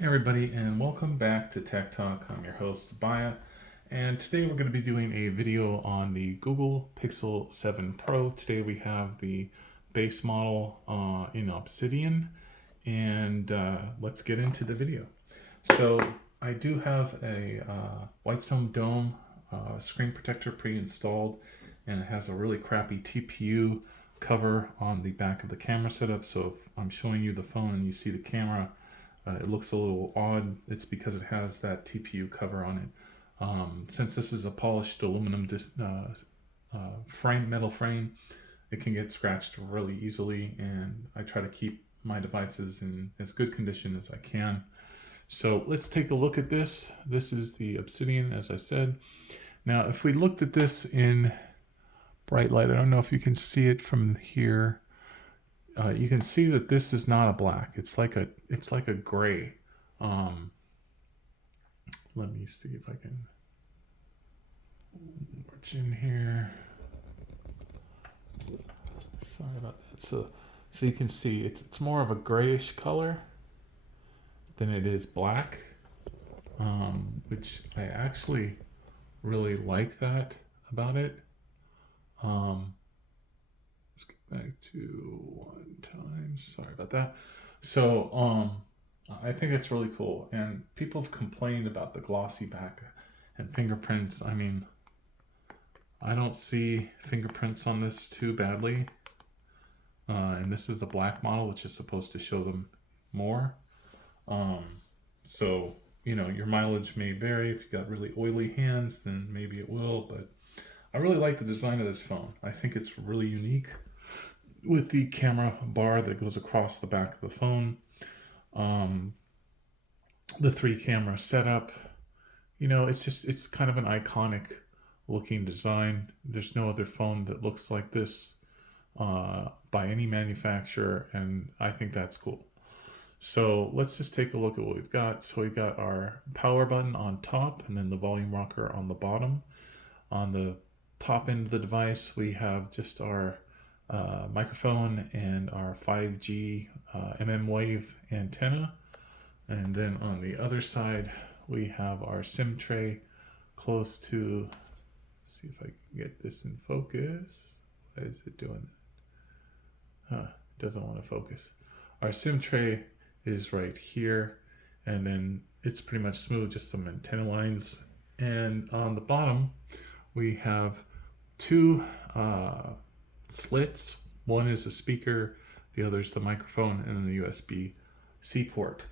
Hey everybody, and welcome back to Tech Talk. I'm your host, Baya, and today we're going to be doing a video on the Google Pixel 7 Pro. Today we have the base model in Obsidian, and let's get into the video. So I do have a Whitestone Dome screen protector pre-installed, and it has a really crappy TPU cover on the back of the camera setup. So if I'm showing you the phone and you see the camera, it looks a little odd. It's because it has that TPU cover on it. Since this is a polished aluminum metal frame, it can get scratched really easily, and I try to keep my devices in as good condition as I can. So let's take a look at this. This is the Obsidian, as I said. Now, if we looked at this in bright light, I don't know if you can see it from here. You can see that this is not a black. It's like a gray. Let me see if I can watch in here. Sorry about that. So you can see it's more of a grayish color than it is black, which I actually really like that about it. Let's get back to one time. Sorry about that. So I think it's really cool, and people have complained about the glossy back and fingerprints. I mean, I don't see fingerprints on this too badly, and this is the black model, which is supposed to show them more. So your mileage may vary. If you got really oily hands, then maybe it will, but I really like the design of this phone. I think it's really unique with the camera bar that goes across the back of the phone. The 3-camera setup, it's kind of an iconic looking design. There's no other phone that looks like this by any manufacturer, and I think that's cool. So let's just take a look at what we've got. So we've got our power button on top, and then the volume rocker on the bottom. On the top end of the device, we have just our microphone and our 5G mmWave antenna. And then on the other side, we have our SIM tray close to, see if I can get this in focus. Why is it doing that? It doesn't want to focus. Our SIM tray is right here, and then it's pretty much smooth, just some antenna lines. And on the bottom, we have two slits. One is a speaker, the other is the microphone, and then the USB-C port.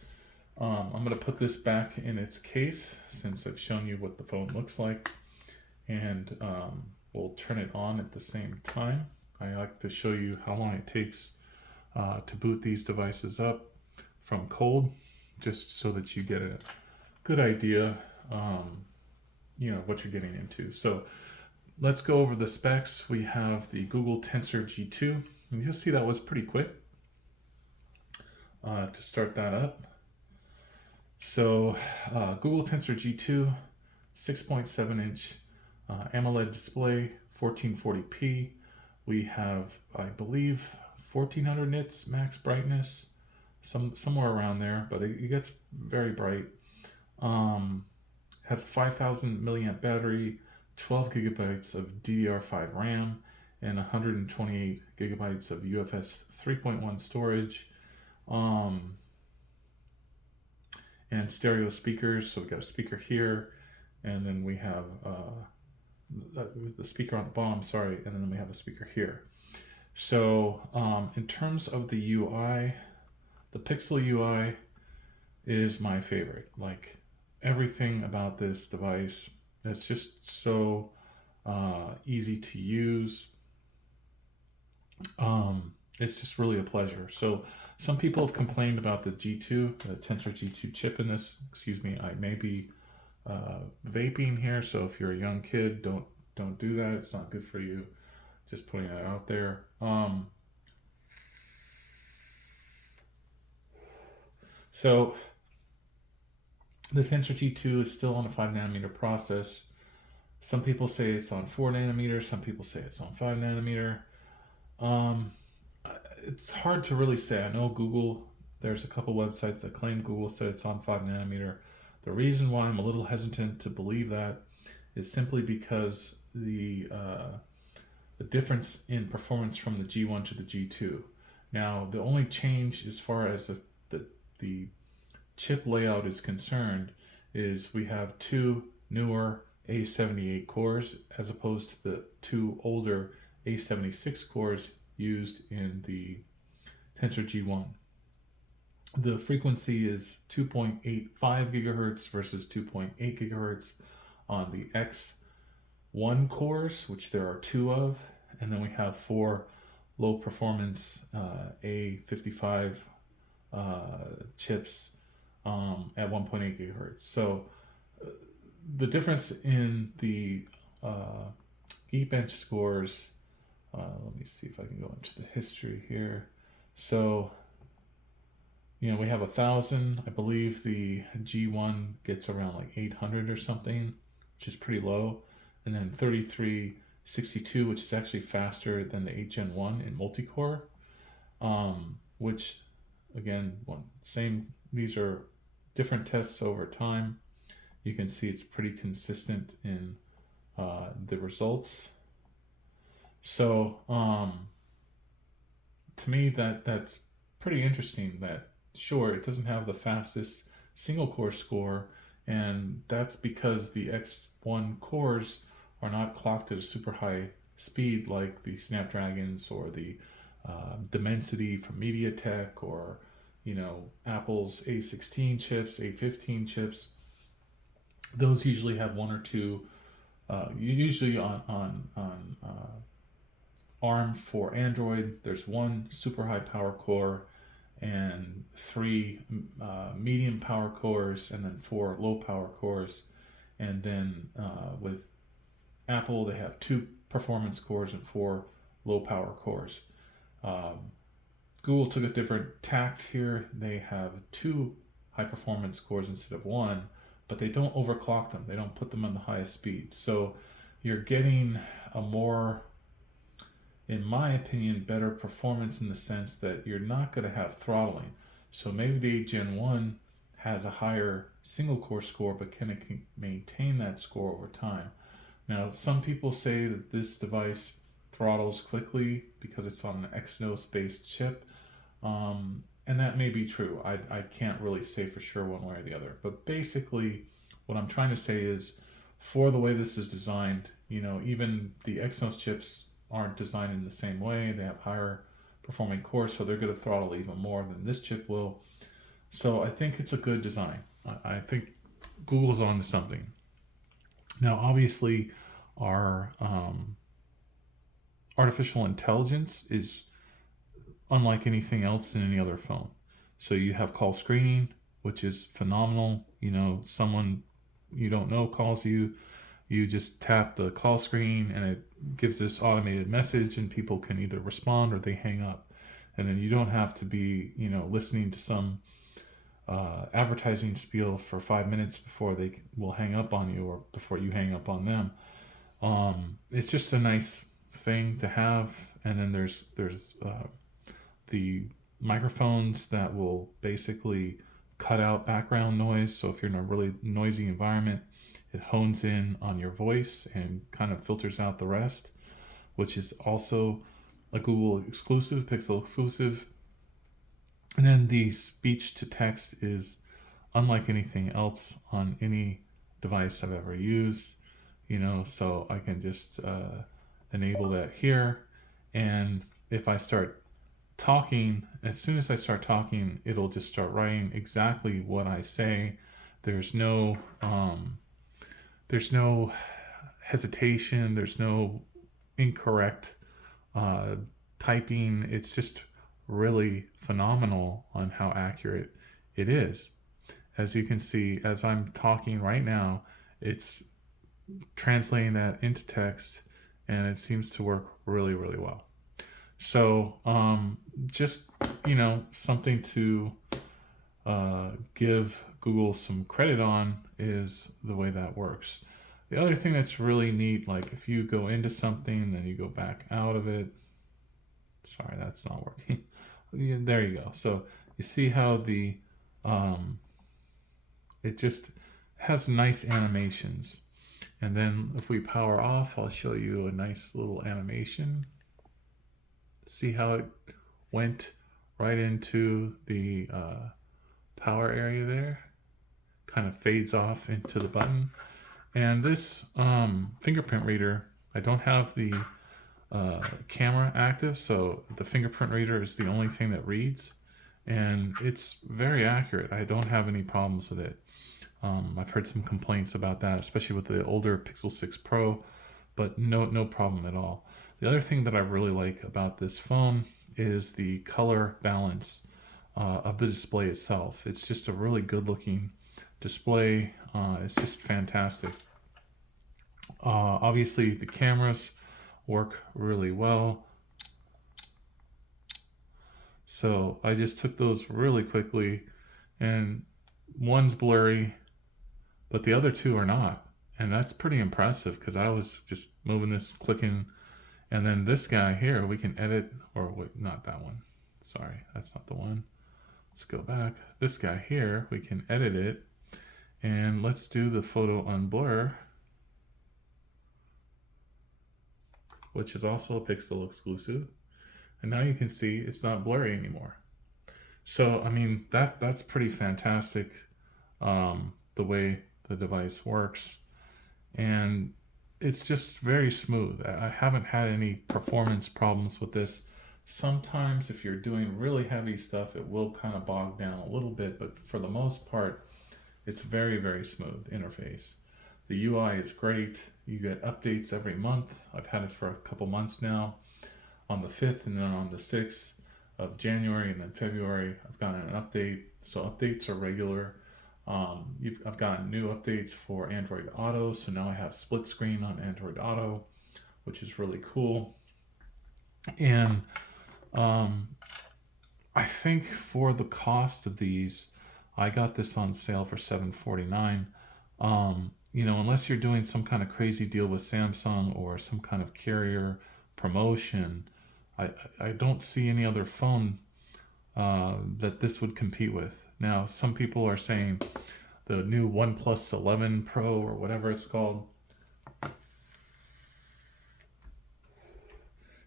I'm going to put this back in its case since I've shown you what the phone looks like, and we'll turn it on at the same time. I like to show you how long it takes to boot these devices up from cold, just so that you get a good idea what you're getting into. So let's go over the specs. We have the Google Tensor G2, and you'll see that was pretty quick to start that up. So Google Tensor G2, 6.7-inch AMOLED display, 1440p. We have, I believe, 1400 nits max brightness, somewhere around there, but it gets very bright. Has a 5,000 milliamp battery, 12 gigabytes of DDR5 RAM, and 128 gigabytes of UFS 3.1 storage. And stereo speakers. So we got a speaker here, and then we have the speaker on the bottom, and then we have a speaker here. So in terms of the UI, the Pixel UI is my favorite. Like, everything about this device, it's just so easy to use. It's just really a pleasure. So some people have complained about the G2, the Tensor G2 chip in this. Excuse me, I may be vaping here, so if you're a young kid, don't do that. It's not good for you. Just putting that out there. So the Tensor G2 is still on a 5nm process. Some people say it's on 4nm. Some people say it's on 5nm. It's hard to really say. I know Google There's a couple websites that claim Google said it's on 5 nanometer. The reason why I'm a little hesitant to believe that is simply because the difference in performance from the G1 to the G2. Now, the only change as far as the chip layout is concerned is we have two newer A78 cores as opposed to the two older A76 cores used in the Tensor G1. The frequency is 2.85 gigahertz versus 2.8 gigahertz on the X1 cores, which there are two of, and then we have four low performance A55 chips at 1.8 gigahertz. So the difference in the Geekbench scores, let me see if I can go into the history here. So, we have 1,000. I believe the G1 gets around like 800 or something, which is pretty low. And then 3362, which is actually faster than the 8 Gen 1 in multi-core, which, again, these are different tests over time. You can see it's pretty consistent in the results. So, to me, that's pretty interesting that, sure, it doesn't have the fastest single core score, and that's because the X1 cores are not clocked at a super high speed like the Snapdragons or the Dimensity from MediaTek or Apple's A16 chips, A15 chips. Those usually have one or two, usually on ARM for Android, there's one super high power core and three medium power cores, and then four low power cores. And then with Apple, they have two performance cores and four low power cores. Google took a different tact here. They have two high performance cores instead of one, but they don't overclock them. They don't put them on the highest speed. So you're getting a more, in my opinion, better performance in the sense that you're not going to have throttling. So maybe the Gen 1 has a higher single core score, but can it maintain that score over time? Now, some people say that this device throttles quickly because it's on an Exynos based chip. And that may be true. I can't really say for sure one way or the other. But basically, what I'm trying to say is, for the way this is designed, even the Exynos chips aren't designed in the same way. They have higher performing cores, so they're going to throttle even more than this chip will. So I think it's a good design. I think Google's on to something. Now, obviously, our artificial intelligence is unlike anything else in any other phone. So you have call screening, which is phenomenal. Someone you don't know calls you, you just tap the call screen and it gives this automated message, and people can either respond or they hang up. And then you don't have to be, listening to some advertising spiel for 5 minutes before they will hang up on you or before you hang up on them. It's just a nice thing to have. And then there's the microphones that will basically cut out background noise. So if you're in a really noisy environment, it hones in on your voice and kind of filters out the rest, which is also a Google exclusive, Pixel exclusive. And then the speech to text is unlike anything else on any device I've ever used, so I can just enable that here. And if I start talking, as soon as I start talking, it'll just start writing exactly what I say. There's no hesitation. There's no incorrect typing. It's just really phenomenal on how accurate it is. As you can see, as I'm talking right now, it's translating that into text, and it seems to work really, really well. So just, something to give Google some credit on is the way that works. The other thing that's really neat, like if you go into something, then you go back out of it. Sorry, that's not working. There you go. So You see how um, it just has nice animations. And then if we power off, I'll show you a nice little animation. See how it went right into the power area there? Kind of fades off into the button. And this fingerprint reader, I don't have the camera active, so the fingerprint reader is the only thing that reads. And it's very accurate. I don't have any problems with it. I've heard some complaints about that, especially with the older Pixel 6 Pro, but no problem at all. The other thing that I really like about this phone is the color balance of the display itself. It's just a really good looking display. It's just fantastic. Obviously, the cameras work really well. So I just took those really quickly, and one's blurry, but the other two are not. And that's pretty impressive because I was just moving this, clicking, and then this guy here, we can edit, or wait, not that one. Sorry, that's not the one. Let's go back. This guy here, we can edit it, and let's do the photo unblur, which is also a Pixel exclusive. And now you can see it's not blurry anymore. So, I mean, that's pretty fantastic, the way the device works. And it's just very smooth. I haven't had any performance problems with this. Sometimes if you're doing really heavy stuff, it will kind of bog down a little bit, but for the most part, it's very smooth interface. The UI is great. You get updates every month. I've had it for a couple months now. On the 5th and then on the 6th of January and then February, I've gotten an update. So updates are regular. I've gotten new updates for Android Auto. So now I have split screen on Android Auto, which is really cool. And I think for the cost of these, I got this on sale for $749. Unless you're doing some kind of crazy deal with Samsung or some kind of carrier promotion, I don't see any other phone that this would compete with. Now, some people are saying the new OnePlus 11 Pro or whatever it's called,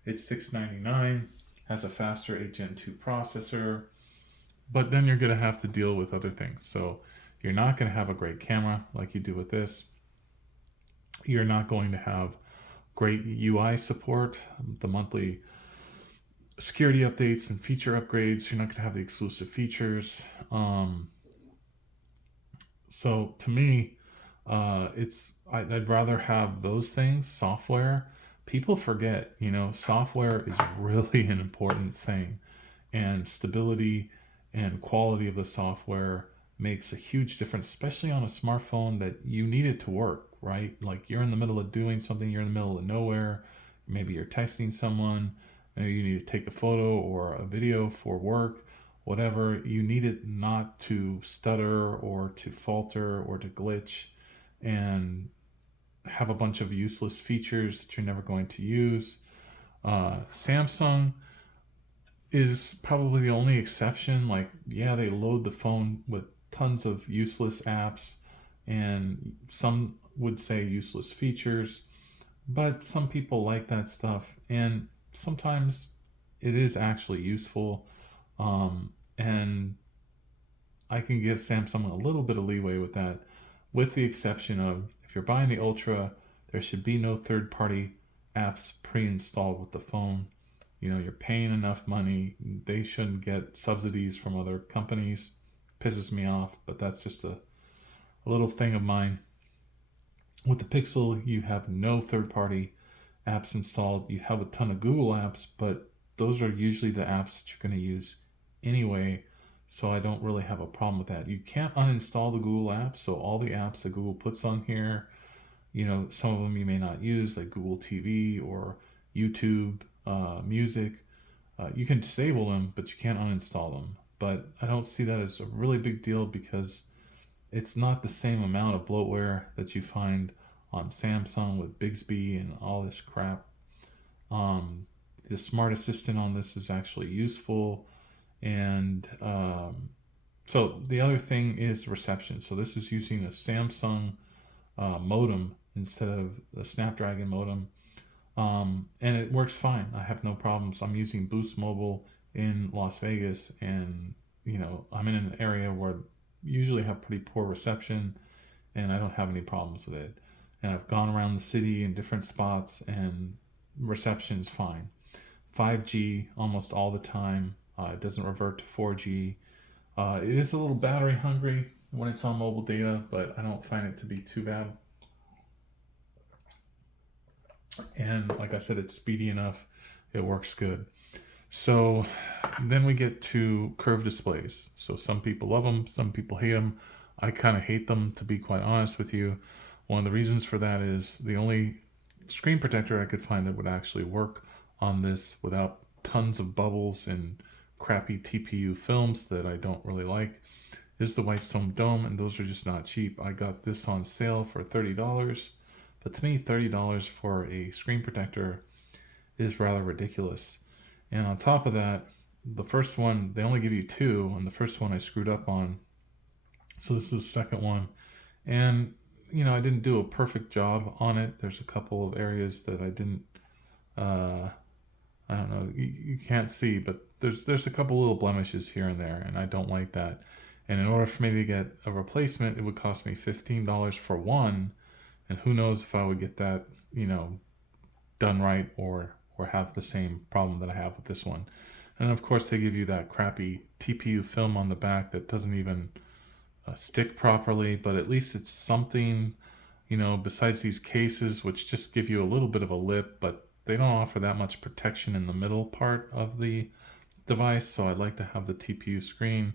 it's $699, has a faster 8 Gen 2 processor, but then you're going to have to deal with other things. So you're not going to have a great camera like you do with this. You're not going to have great UI support, the monthly security updates and feature upgrades. You're not going to have the exclusive features. So to me, I'd rather have those things. Software, people forget, software is really an important thing, and stability and quality of the software makes a huge difference, especially on a smartphone that you need it to work, right? Like you're in the middle of doing something, you're in the middle of nowhere, maybe you're texting someone, maybe you need to take a photo or a video for work, whatever. You need it not to stutter or to falter or to glitch and have a bunch of useless features that you're never going to use. Samsung is probably the only exception. Like, yeah, they load the phone with tons of useless apps, and some would say useless features, but some people like that stuff, and sometimes it is actually useful. And I can give Samsung a little bit of leeway with that, with the exception of if you're buying the Ultra, there should be no third-party apps pre-installed with the phone. You're paying enough money. They shouldn't get subsidies from other companies. Pisses me off, but that's just a little thing of mine. With the Pixel, you have no third-party apps installed. You have a ton of Google apps, but those are usually the apps that you're going to use anyway, so I don't really have a problem with that. You can't uninstall the Google apps, so all the apps that Google puts on here, some of them you may not use, like Google TV or YouTube, Music. You can disable them, but you can't uninstall them. But I don't see that as a really big deal because it's not the same amount of bloatware that you find on Samsung with Bixby and all this crap. The Smart Assistant on this is actually useful, And so the other thing is reception. So this is using a Samsung modem instead of the Snapdragon modem. And it works fine. I have no problems. I'm using Boost Mobile in Las Vegas, and I'm in an area where usually have pretty poor reception, and I don't have any problems with it. And I've gone around the city in different spots, and reception is fine. 5G almost all the time. It doesn't revert to 4G. It is a little battery hungry when it's on mobile data, but I don't find it to be too bad. And like I said, it's speedy enough. It works good. So then we get to curved displays. So some people love them, some people hate them. I kind of hate them, to be quite honest with you. One of the reasons for that is the only screen protector I could find that would actually work on this without tons of bubbles and crappy TPU films that I don't really like is the Whitestone Dome, and those are just not cheap. I got this on sale for $30, but to me, $30 for a screen protector is rather ridiculous. And on top of that, the first one, they only give you two, and the first one I screwed up on. So this is the second one. And, I didn't do a perfect job on it. There's a couple of areas that I didn't, I don't know, you can't see, but there's a couple little blemishes here and there, and I don't like that. And in order for me to get a replacement, it would cost me $15 for one, and who knows if I would get that, done right or have the same problem that I have with this one. And of course, they give you that crappy TPU film on the back that doesn't even stick properly, but at least it's something, besides these cases, which just give you a little bit of a lip, but they don't offer that much protection in the middle part of the device. So I'd like to have the TPU screen.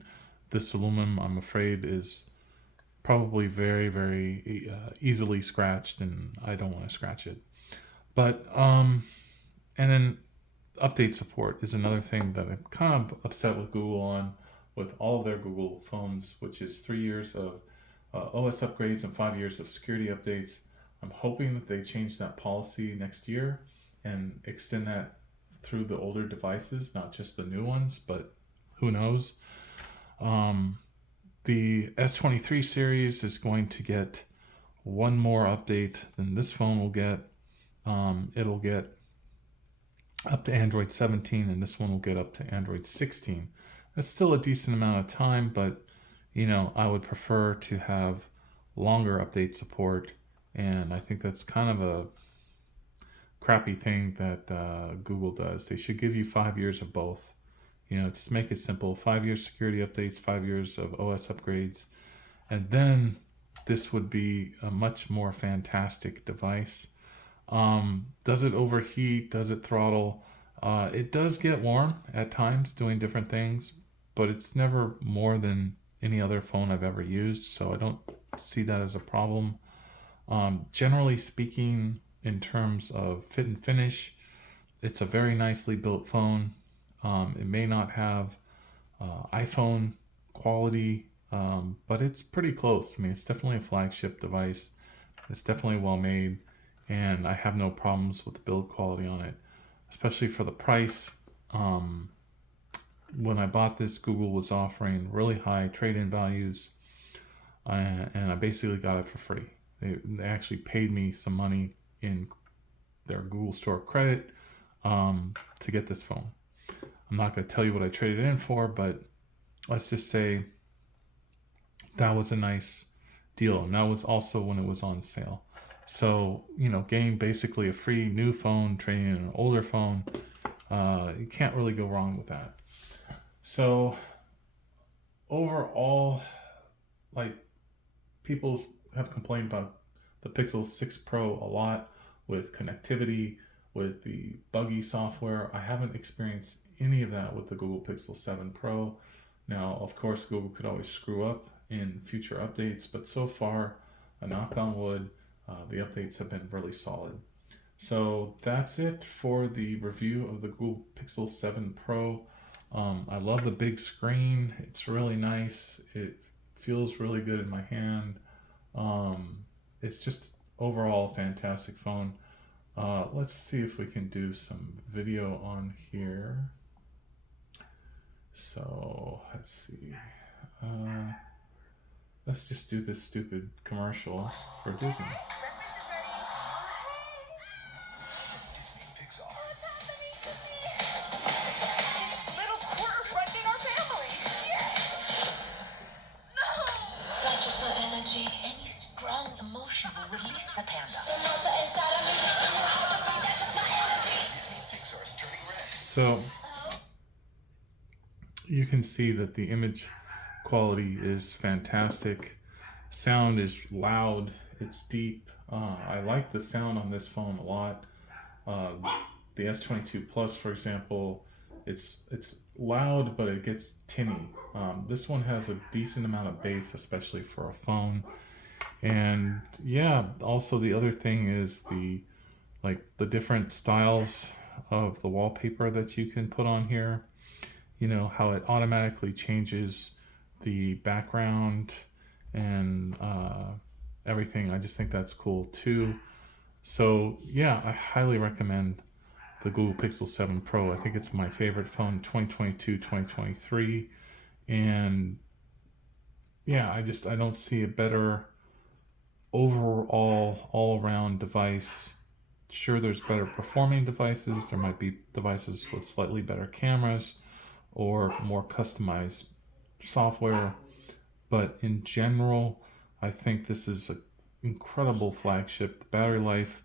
This aluminum, I'm afraid, is probably very, very easily scratched, and I don't want to scratch it. But, and then update support is another thing that I'm kind of upset with Google on, with all of their Google phones, which is 3 years of OS upgrades and 5 years of security updates. I'm hoping that they change that policy next year and extend that through the older devices, not just the new ones, but who knows. The S23 series is going to get one more update than this phone will get. It'll get up to Android 17, and this one will get up to Android 16. That's still a decent amount of time, but I would prefer to have longer update support, and I think that's kind of a crappy thing that Google does. They should give you 5 years of both. Just make it simple. 5 years security updates, 5 years of OS upgrades, and then this would be a much more fantastic device. Does it overheat? Does it throttle? It does get warm at times doing different things, but it's never more than any other phone I've ever used, so I don't see that as a problem. Generally speaking, in terms of fit and finish, it's a very nicely built phone. It may not have iPhone quality, but it's pretty close. I mean, it's definitely a flagship device. It's definitely well made, and I have no problems with the build quality on it, especially for the price. When I bought this, Google was offering really high trade-in values, and I basically got it for free. They actually paid me some money in their Google Store credit to get this phone. I'm not going to tell you what I traded in for, but let's just say that was a nice deal, and that was also when it was on sale. So, getting basically a free new phone, trading in an older phone, you can't really go wrong with that. So, overall, people have complained about the Pixel 6 Pro a lot with connectivity, with the buggy software. I haven't experienced any of that with the Google Pixel 7 Pro. Now, of course, Google could always screw up in future updates, but so far, a knock on wood, the updates have been really solid. So that's it for the review of the Google Pixel 7 Pro. I love the big screen. It's really nice. It feels really good in my hand. It's just overall a fantastic phone. Let's see if we can do some video on here. So let's see. Let's just do this stupid commercial for Disney. Breakfast is ready. Disney Pixar. What's happening to me? This little quarter funding our family. Yes! No! That's just my energy. Any strong emotion will release the panda. Disney Pixar's turning red. So you can see that the image quality is fantastic. Sound is loud. It's deep. I like the sound on this phone a lot. The S22 Plus, for example, it's loud, but it gets tinny. This one has a decent amount of bass, especially for a phone. And yeah, also the other thing is the different styles of the wallpaper that you can put on here. You know, how it automatically changes the background and everything. I just think that's cool too. So yeah, I highly recommend the Google Pixel 7 Pro. I think it's my favorite phone 2022, 2023. And yeah, I don't see a better overall all-around device. Sure, there's better performing devices. There might be devices with slightly better cameras or more customized software, but in general, I think this is an incredible flagship. The battery life,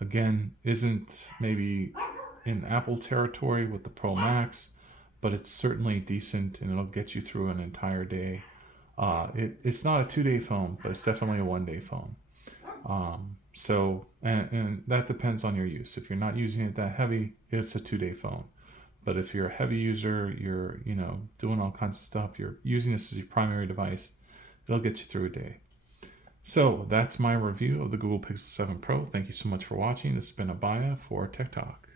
again, isn't maybe in Apple territory with the Pro Max, but it's certainly decent, and it'll get you through an entire day. It's not a 2-day phone, but it's definitely a 1-day phone. So that depends on your use. If you're not using it that heavy, it's a 2-day phone. But if you're a heavy user, you're doing all kinds of stuff, you're using this as your primary device, it'll get you through a day. So that's my review of the Google Pixel 7 Pro. Thank you so much for watching. This has been Abaya for Tech Talk.